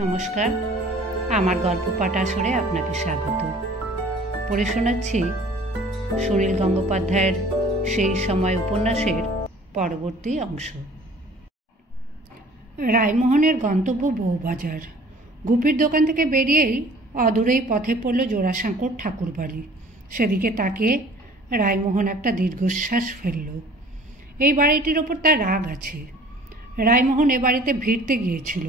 নমস্কার, আমার গল্প পাঠ আসরে আপনাকে স্বাগত। পড়ে শোনাচ্ছি সুনীল গঙ্গোপাধ্যায়ের সেই সময় উপন্যাসের পরবর্তী অংশ। রায়মোহনের গন্তব্য বউবাজার। গুপির দোকান থেকে বেরিয়েই অদূরেই পথে পড়ল জোড়াসাঁকোর ঠাকুর বাড়ি। সেদিকে তাকিয়ে রায়মোহন একটা দীর্ঘশ্বাস ফেলল। এই বাড়িটির ওপর তার রাগ আছে। রায়মোহন এ বাড়িতে ভিড়তে গিয়েছিল,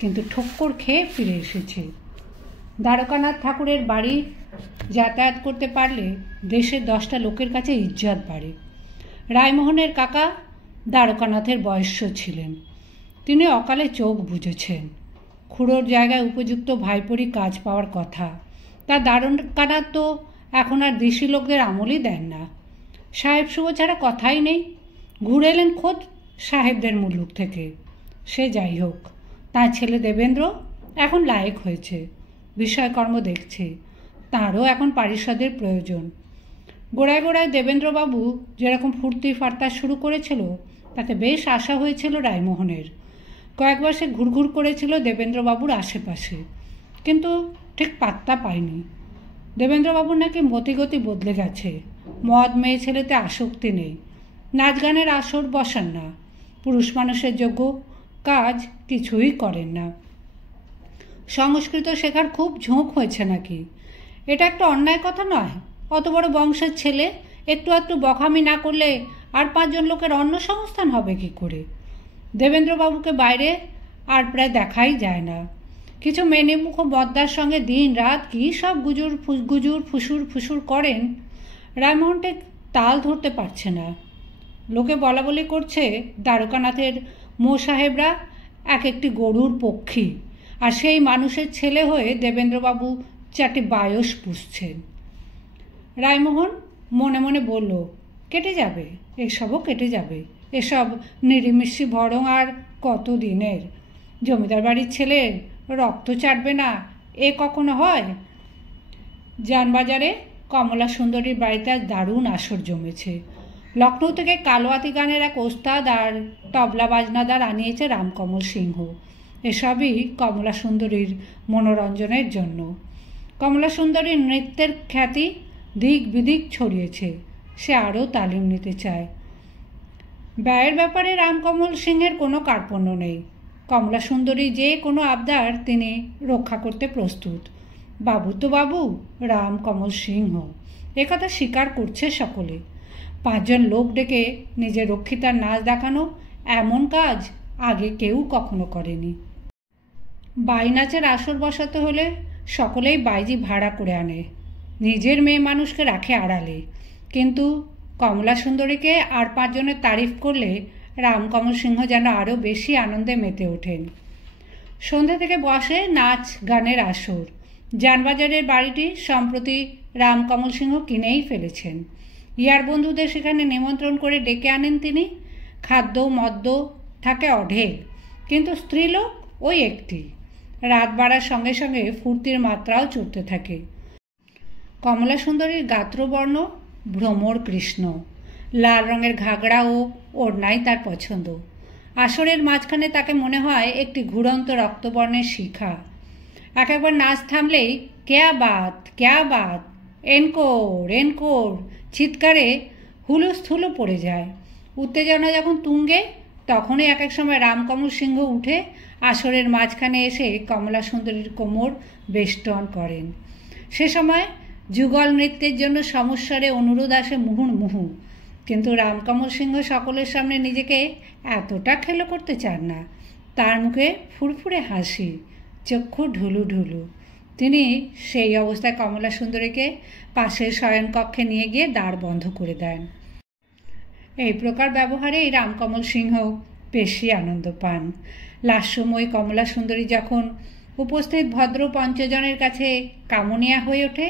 কিন্তু ঠক্কর খেয়ে ফিরে এসেছে। দ্বারকানাথ ঠাকুরের বাড়ি যাতায়াত করতে পারলে দেশের 10টা লোকের কাছে ইজ্জত বাড়ে। রায়মোহনের কাকা দ্বারকানাথের বয়স্য ছিলেন। তিনি অকালে চোখ বুঝেছেন। খুড়োর জায়গায় উপযুক্ত ভাইপোরই কাজ পাওয়ার কথা। তা দ্বারকানাথ তো এখন আর দেশি লোকদের আমলই দেন না। সাহেব শুভ ছাড়া কথাই নেই। ঘুরে এলেন খোদ সাহেবদের মুলুক থেকে। সে যাই হোক, তার ছেলে দেবেন্দ্র এখন লায়েক হয়েছে, বিষয়কর্ম দেখছে। তাঁরও এখন পারিষদের প্রয়োজন। গোড়ায় গোড়ায় দেবেন্দ্রবাবু যেরকম ফুর্তি ফার্তা শুরু করেছিল, তাতে বেশ আশা হয়েছিল রায়মোহনের। কয়েকবার সে ঘুরঘুর করেছিল দেবেন্দ্রবাবুর আশেপাশে, কিন্তু ঠিক পাত্তা পায়নি। দেবেন্দ্রবাবুর নাকি মতিগতি বদলে গেছে। মদ মেয়ে ছেলেতে আসক্তি নেই। নাচ গানের আসর বসান না। পুরুষ মানুষের যোগ্য কাজ কিছুই করেন না। সংস্কৃত শেখার খুব ঝোঁক হয়েছে নাকি। এটা একটা অন্যায় কথা নয়? অত বড় বংশের ছেলে একটু একটু বখামি না করলে আর 5 জন লোকের অন্ন সংস্থান হবে কি করে? দেবেন্দ্রবাবুকে বাইরে আর প্রায় দেখাই যায় না। কিছু মেনিমুখ বদ্দার সঙ্গে দিন রাত কী সব গুজুর ফুসুর ফুসুর করেন, রায়মোহন ঠিক তাল ধরতে পারছে না। লোকে বলা বলি করছে দ্বারকানাথের মো সাহেবরা এক একটি গরুর পক্ষী, আর সেই মানুষের ছেলে হয়ে দেবেন্দ্রবাবু 4টি বায়স পুষছেন। রায়মোহন মনে মনে বলল, কেটে যাবে, এসবও কেটে যাবে। এসব নিরিমিষি ভরং আর কত দিনের? জমিদার বাড়ির ছেলে রক্ত চাটবে না, এ কখনো হয়? যানবাজারে কমলা সুন্দরীর বাড়িতে আজ দারুণ আসর জমেছে। লখনৌ থেকে কালোয়াতি গানের এক ওস্তাদ আর তবলা বাজনাদার আনিয়েছে রামকমল সিংহ। এসবই কমলা সুন্দরীর মনোরঞ্জনের জন্য। কমলা সুন্দরীর নৃত্যের খ্যাতি দিক বিদিক ছড়িয়েছে। সে আরও তালিম নিতে চায়। ব্যয়ের ব্যাপারে রামকমল সিংহের কোনো কার্পণ্য নেই। কমলা সুন্দরী যে কোনো আবদার তিনি রক্ষা করতে প্রস্তুত। বাবু তো বাবু, রামকমল সিংহ, একথা স্বীকার করছে সকলে। 5 জন লোক ডেকে নিজের রক্ষিতার নাচ দেখানো, এমন কাজ আগে কেউ কখনো করেনি। বাই নাচের আসর বসাতে হলে সকলেই বাইজি ভাড়া করে আনে, নিজের মেয়ে মানুষকে রাখে আড়ালে। কিন্তু কমলা সুন্দরীকে আর 5 জনের তারিফ করলে রামকমল সিংহ যেন আরও বেশি আনন্দে মেতে ওঠেন। সন্ধ্যা থেকে বসে নাচ গানের আসর। যানবাজারের বাড়িটি সম্প্রতি রামকমল সিংহ কিনেই ফেলেছেন। ইয়ার বন্ধুদের সেখানে নিমন্ত্রণ করে ডেকে আনেন তিনি। খাদ্য মদ্য থাকে অঢেল, কিন্তু স্ত্রীলোক ওই একটি। রাত বাড়ার সঙ্গে সঙ্গে ফুর্তির মাত্রাও চড়তে থাকে। কমলা সুন্দরীর গাত্রবর্ণ ভ্রমর কৃষ্ণ। লাল রঙের ঘাগড়া ও ওড়নাই তার পছন্দ। আসরের মাঝখানে তাকে মনে হয় একটি ঘুরন্ত রক্তবর্ণের শিখা। একবার নাচ থামলেই ক্যা বাত, এনকোর এনকোর চিৎকারে হুলুস্থুলু পড়ে যায়। উত্তেজনা যখন তুঙ্গে, তখনই এক এক সময় রামকমল সিংহ উঠে আসরের মাঝখানে এসে কমলা সুন্দরীর কোমর বেষ্টন করেন। সে সময় যুগল নৃত্যের জন্য সমস্বরে অনুরোধ আসে মুহুর্মুহু, কিন্তু রামকমল সিংহ সকলের সামনে নিজেকে এতটা খেলো করতে চান না। তার মুখে ফুরফুরে হাসি, চক্ষু ঢুলু ঢুলু। তিনি সেই অবস্থায় কমলা সুন্দরীকে পাশের শয়নকক্ষে নিয়ে গিয়ে দ্বার বন্ধ করে দেন। এই প্রকার ব্যবহারে রামকমল সিংহ বেশি আনন্দ পান। লাস্যময়ী কমলা সুন্দরী যখন উপস্থিত ভদ্র 5 জনের কাছে কামনিয়া হয়ে ওঠে,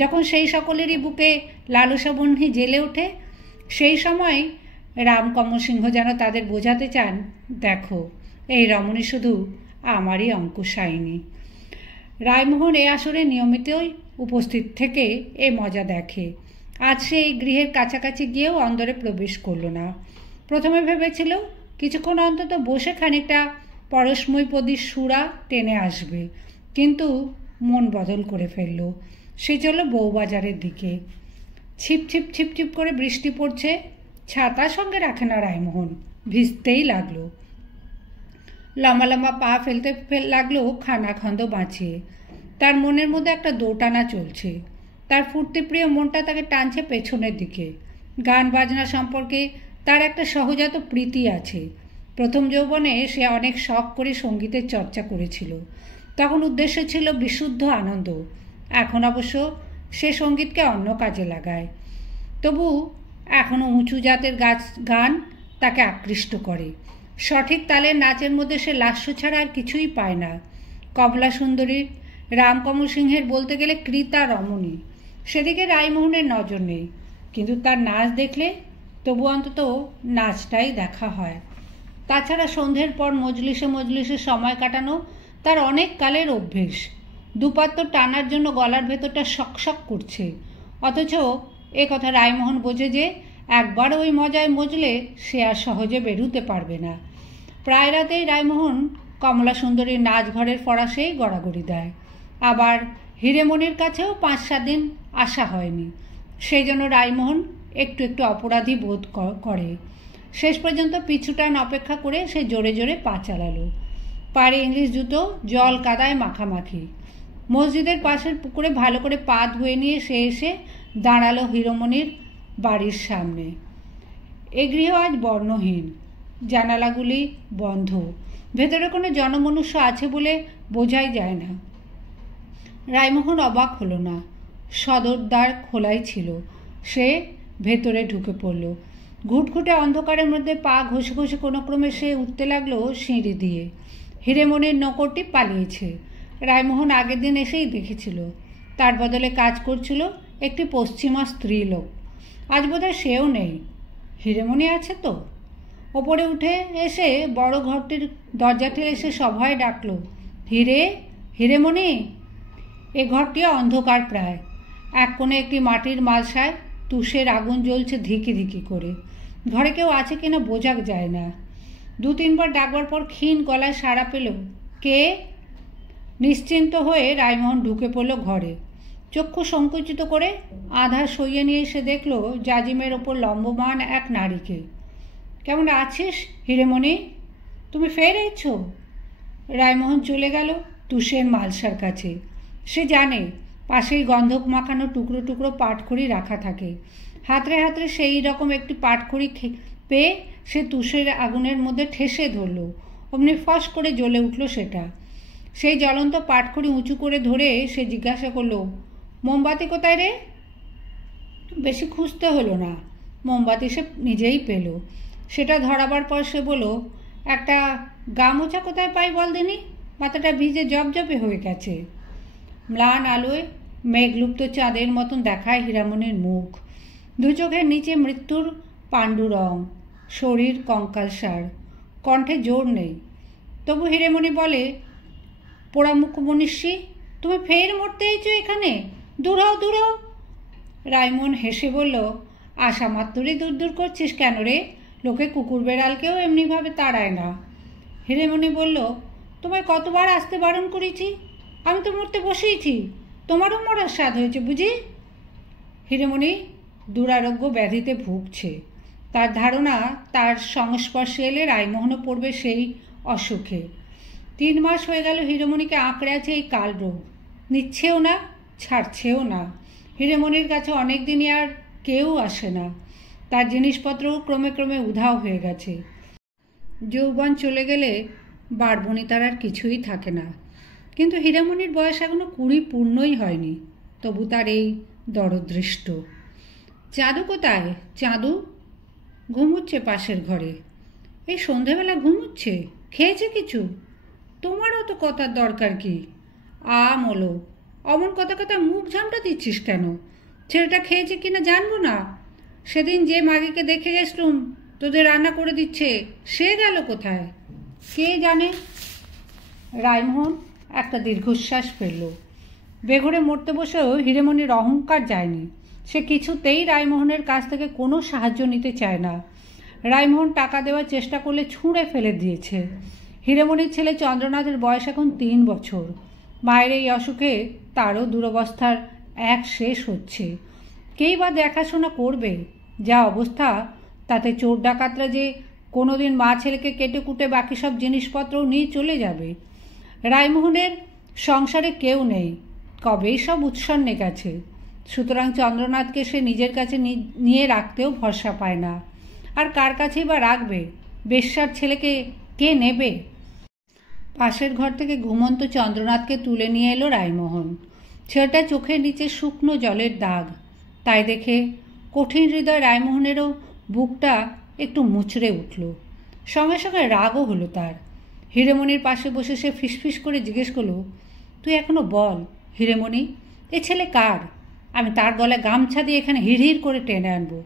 যখন সেই সকলেরই বুকে লালসাবহ্নি জ্বেলে ওঠে, সেই সময় রামকমল সিংহ যেন তাদের বোঝাতে চান, দেখো, এই রমণী শুধু আমারই অঙ্কুশায়িনী। রায়মোহন এ আসরে নিয়মিতই উপস্থিত থেকে এ মজা দেখে। আজ সে এই গৃহের কাছাকাছি গিয়েও অন্দরে প্রবেশ করল না। প্রথমে ভেবেছিল কিছুক্ষণ অন্তত বসে খানিকটা পরশময়ীপদীর সুরা টেনে আসবে, কিন্তু মন বদল করে ফেলল। সে চলল বউবাজারের দিকে। ছিপছিপ ছিপছিপ করে বৃষ্টি পড়ছে। ছাতা সঙ্গে রাখে না রায়মোহন, ভিজতেই লাগলো। লম্বা লম্বা পা ফেলতে লাগলো খানাখন্দ বাঁচিয়ে। তার মনের মধ্যে একটা দোটানা চলছে। তার ফুর্তিপ্রিয় মনটা তাকে টানছে পেছনের দিকে। গান বাজনা সম্পর্কে তার একটা সহজাত প্রীতি আছে। প্রথম যৌবনে সে অনেক শখ করে সঙ্গীতের চর্চা করেছিল। তখন উদ্দেশ্য ছিল বিশুদ্ধ আনন্দ। এখন অবশ্য সে সঙ্গীতকে অন্য কাজে লাগায়। তবু এখনও উঁচু জাতের গান তাকে আকৃষ্ট করে। সঠিক তালের নাচের মধ্যে সে লাস্য ছাড়া আর কিছুই পায় না। কমলা সুন্দরী, রামকমল সিংহের বলতে গেলে কৃতা রমণী, সেদিকে রায়মোহনের নজর নেই। কিন্তু তার নাচ দেখলে তবু অন্তত নাচটাই দেখা হয়। তাছাড়া সন্ধ্যের পর মজলিসে মজলিসে সময় কাটানো তার অনেক কালের অভ্যেস। দুপাত্র টানার জন্য গলার ভেতরটা শকশক করছে, অথচ এ কথা রায়মোহন বোঝে যে একবার ওই মজায় মজলে সে আর সহজে বেরুতে পারবে না। প্রায় রাতেই রায়মোহন কমলা সুন্দরীর নাচঘরের ফরাসেই গড়াগড়ি দেয়। আবার হীরেমণির কাছেও 5-7 দিন আসা হয়নি। সেই জন্য রায়মোহন একটু একটু অপরাধী বোধ করে। শেষ পর্যন্ত পিছুটান অপেক্ষা করে সে জোরে জোরে পা চালালো। পায়ে ইংলিশ জুতো জল কাদায় মাখামাখি। মসজিদের পাশের পুকুরে ভালো করে পা ধুয়ে নিয়ে সে এসে দাঁড়ালো হীরেমণির বাড়ির সামনে। এ গৃহ আজ বর্ণহীন, জানালাগুলি বন্ধ। ভেতরে কোনো জনমনুষ্য আছে বলে বোঝাই যায় না। রায়মোহন অবাক হলো না। সদর দ্বার খোলাই ছিল। সে ভেতরে ঢুকে পড়ল। ঘুটঘুটে অন্ধকারের মধ্যে পা ঘষে ঘষে কোনো ক্রমে সে উঠতে লাগলো সিঁড়ি দিয়ে। হীরেমণির নৌকরটি পালিয়েছে। রায়মোহন আগের দিন এসেই দেখেছিল। তার বদলে কাজ করছিল একটি পশ্চিমা স্ত্রীলোক। আজ বোধহয় সেও নেই। হীরেমণি আছে তো? ওপরে উঠে এসে বড় ঘরটির দরজা ঠেলে সে সবাই ডাকল, হীরেমণি। এ ঘরটি অন্ধকার প্রায়। এক কোণে একটি মাটির মালসায় তুষের আগুন জ্বলছে ধিকি ধিকি করে। ঘরে কেউ আছে কিনা বোঝা যায় না। 2-3 বার ডাকবার পর ক্ষীণ গলায় সাড়া পেল, কে? নিশ্চিন্ত হয়ে রায়মোহন ঢুকে পড়ল ঘরে। চক্ষু সংকুচিত করে আধা সইয়ে নিয়ে সে দেখল জাজিমের ওপর লম্বমান এক নারীকে। কেমন আছিস হীরেমণি? তুমি ফের এছ? রায়মোহন চলে গেল তুষের মালসার কাছে। সে জানে পাশেই গন্ধক মাখানো টুকরো টুকরো পাটখড়ি রাখা থাকে। হাতড়ে হাতড়ে সেই রকম একটি পাটখড়ি পেয়ে সে তুষের আগুনের মধ্যে ঠেসে ধরল। অমনি ফস করে জ্বলে উঠল সেটা। সেই জ্বলন্ত পাটখড়ি উঁচু করে ধরে সে জিজ্ঞাসা করল, মোমবাতি কোথায় রে? বেশি খুঁজতে হলো না, মোমবাতি সে নিজেই পেল। সেটা ধরাবার পর সে বলল, একটা গামোচা কোথায় পাই বল দিনি, মাথাটা ভিজে জবজবে হয়ে গেছে। ম্লান আলোয় মেঘলুপ্ত চাঁদের মতন দেখায় হীরামণির মুখ। 2 চোখের নিচে মৃত্যুর পাণ্ডু রং, শরীর কঙ্কালসার, কণ্ঠে জোর নেই। তবু হীরেমণি বলে, পোড়ামুখ মনীষী, তুমি ফের মরতে এসেছো এখানে? দূর হও, দূর হও। রায়মোহন হেসে বলল, আশা মাত্রই দূর দূর করছিস কেন রে? লোকে কুকুর বেড়ালকেও এমনিভাবে তাড়ায় না। হীরেমণি বলল, তোমায় কতবার আসতে বারণ করেছি? আমি তো মরতে বসেইছি, তোমারও মরার স্বাদ হয়েছে বুঝি? হীরেমণি দুরারোগ্য ব্যাধিতে ভুগছে। তার ধারণা তার সংস্পর্শে এলে রায়মোহনও পড়বে সেই অসুখে। 3 মাস হয়ে গেল হীরেমণিকে আঁকড়ে আছে এই কালরোগ। নিচ্ছেও না, ছাড়ছেও না। হীরেমণির কাছে অনেক দিনই আর কেউ আসে না। তার জিনিসপত্রও ক্রমে ক্রমে উধাও হয়ে গেছে। যৌবন চলে গেলে বারবনি তার আর কিছুই থাকে না। কিন্তু হীরামণির বয়স এখনো 20 পূর্ণই হয়নি। তবু তার এই দরদৃষ্ট। চাঁদু কোথায়? চাঁদু ঘুমুচ্ছে পাশের ঘরে। এই সন্ধেবেলা ঘুমুচ্ছে? খেয়েছে কিছু? তোমারও তো কথার দরকার কি? মোলো, অমন কথা কথা মুখ ঝামটা দিচ্ছিস কেন? ছেলেটা খেয়েছে কিনা জানবো না? সেদিন যে মাগিকে দেখে গেছলুম তোদের রান্না করে দিচ্ছে, সে গেল কোথায়? কে জানে। রায়মোহন একটা দীর্ঘশ্বাস ফেলল। বেঘরে মরতে বসেও হীরেমণির অহংকার যায়নি। সে কিছুতেই রায়মোহনের কাছ থেকে কোনো সাহায্য নিতে চায় না। রায়মোহন টাকা দেওয়ার চেষ্টা করলে ছুঁড়ে ফেলে দিয়েছে। হীরেমণির ছেলে চন্দ্রনাথের বয়স এখন 3 বছর। মায়ের এই অসুখে তারও দুরবস্থার এক শেষ হচ্ছে। কেই বা দেখাশোনা করবে? যা অবস্থা, তাতে চোর ডাকাতরা যে কোনোদিন মা ছেলেকে কেটে কুটে বাকি সব জিনিসপত্রও নিয়ে চলে যাবে। রায়মোহনের সংসারে কেউ নেই, কবেই সব উৎসন্নে গেছে। সুতরাং চন্দ্রনাথকে সে নিজের কাছে নিয়ে রাখতেও ভরসা পায় না। আর কার কাছেই বা রাখবে? বেশ্যার ছেলেকে কে নেবে? পাশের ঘর থেকে ঘুমন্ত চন্দ্রনাথকে তুলে নিয়ে এলো রায়মোহন। ছেলেটা চোখের নিচে শুকনো জলের দাগ। তাই দেখে কঠিন হৃদয় রায়মোহনেরও বুকটা একটু মুচড়ে উঠল। সঙ্গে সঙ্গে রাগও হলো তার। হীরেমণির পাশে বসে সে ফিসফিস করে জিজ্ঞেস করলো, তুই এখনো বল হীরেমণি, এ ছেলে কার? আমি তার গলায় গামছা দিয়ে এখানে হিড়হিড় করে টেনে আনবো,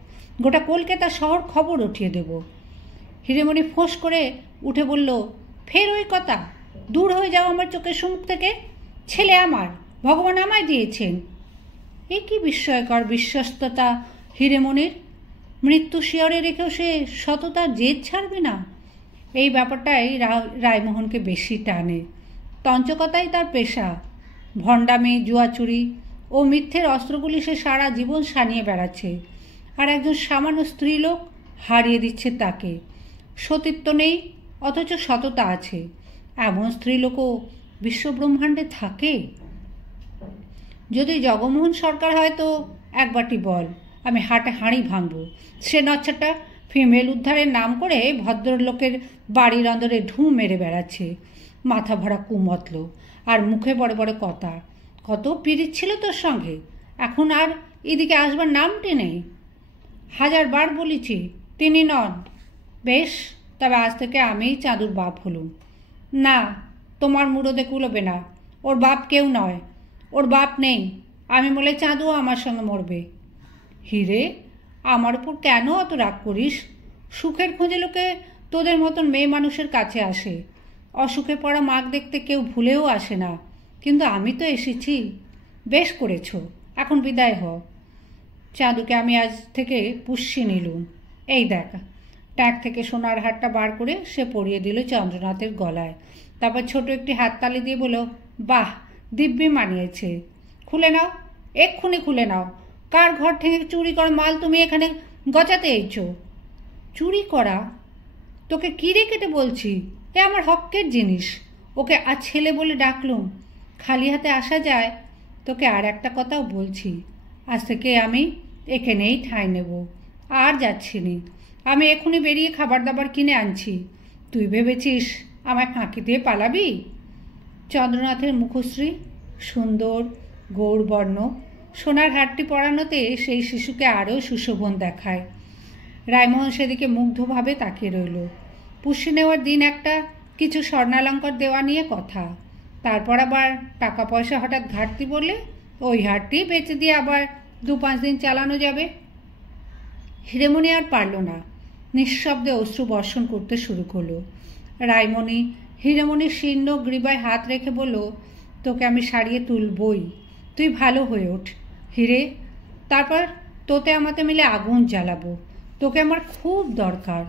গোটা কলকাতা শহর খবর উঠিয়ে দেব। হীরেমণি ফোঁস করে উঠে বলল, ফের ওই কথা? দূর হয়ে যাও আমার চোখের সম্মুখ থেকে। ছেলে আমার, ভগবান আমায় দিয়েছেন। এ কি বিস্ময়কর বিশ্বস্ততা হীরেমণির! মৃত্যু শিয়রে রেখেও সে সততার জেদ ছাড়বে না। এই ব্যাপারটাই রায়মোহনকে বেশি টানে। তঞ্চকতাই তার পেশা। ভণ্ডামি, জুয়াচুরি ও মিথ্যের অস্ত্রগুলি সে সারা জীবন সানিয়ে বেড়াচ্ছে। আর একজন সামান্য স্ত্রীলোক হারিয়ে দিচ্ছে তাকে। সতীত্ব নেই, অথচ সততা আছে। এমন স্ত্রীলোকও বিশ্বব্রহ্মাণ্ডে থাকে? যদি জগমোহন সরকার হয় তো একবারটি বল, আমি হাঁড়ি ভাঙব। সে নচ্ছাটা ফিমেল উদ্ধারের নাম করে ভদ্রলোকের বাড়ির অন্দরে ঢু মেরে বেড়াচ্ছে। মাথা ভরা কুমতল, আর মুখে বড় বড় কথা। কত পিরিত ছিল তোর সঙ্গে, এখন আর এদিকে আসবার নামটি নেই। 1000 বার বলেছি তিনি নন। বেশ, তবে আজ থেকে আমিই চাঁদুর বাপ হলুম। না, তোমার মুরদে কুলোবে না। ওর বাপ কেউ নয়, ওর বাপ নেই। আমি বলে চাঁদুও আমার সঙ্গে মরবে। হিরে, আমার উপর কেন অত রাগ করিস? সুখের খোঁজে লোকে তোদের মতন মেয়ে মানুষের কাছে আসে। অসুখে পড়া মাগ দেখতে কেউ ভুলেও আসে না, কিন্তু আমি তো এসেছি। বেশ করেছ, এখন বিদায় হ। চাঁদুকে আমি আজ থেকে পুষ্যি নিলুম। এই দেখ। ট্যাগ থেকে সোনার হারটা বার করে সে পরিয়ে দিল চন্দ্রনাথের গলায়। তারপর ছোট একটি হাততালি দিয়ে বলল, বাহ, দিব্যি মানিয়েছে। খুলে নাও, এক্ষুনি খুলে নাও। কার ঘর থেকে চুরি করা মাল তুমি এখানে গচাতে এইছো? চুরি করা? তোকে কি রেখেতে বলছি, এ আমার হক্কের জিনিস। ওকে আজ ছেলে বলে ডাকলুম, খালি হাতে আসা যায়? তোকে আর একটা কথাও বলছি, আজ থেকে আমি এখানেই ঠাঁই নেব, আর যাচ্ছি নি। আমি এখনই বেরিয়ে খাবার দাবার কিনে আনছি। তুই ভেবেছিস আমায় ফাঁকি দিয়ে পালাবি? চন্দ্রনাথের মুখশ্রী সুন্দর গৌরবর্ণ, সোনার হারটি পরানোতে সেই শিশুকে আরও সুশোভন দেখায়। রায়মোহন সেদিকে মুগ্ধভাবে তাকিয়ে রইল। পুষ্যি নেওয়ার দিন একটা কিছু স্বর্ণালঙ্কার দেওয়া নিয়ে কথা। তারপর আবার টাকা পয়সা হঠাৎ ঘাটতি বললে ওই হারটি বেচে দিয়ে আবার 2-5 দিন চালানো যাবে। হীরেমণি আর পারল না, নিঃশব্দে অশ্রু বর্ষণ করতে শুরু করলো। রায়মণি হীরেমণির শীর্ণ গ্রীবায় হাত রেখে বলল, তোকে আমি সারিয়ে তুলবই। তুই ভালো হয়ে ওঠ হিরে। তারপর তোতে আমাতে মিলে আগুন জ্বালাবো। তোকে আমার খুব দরকার।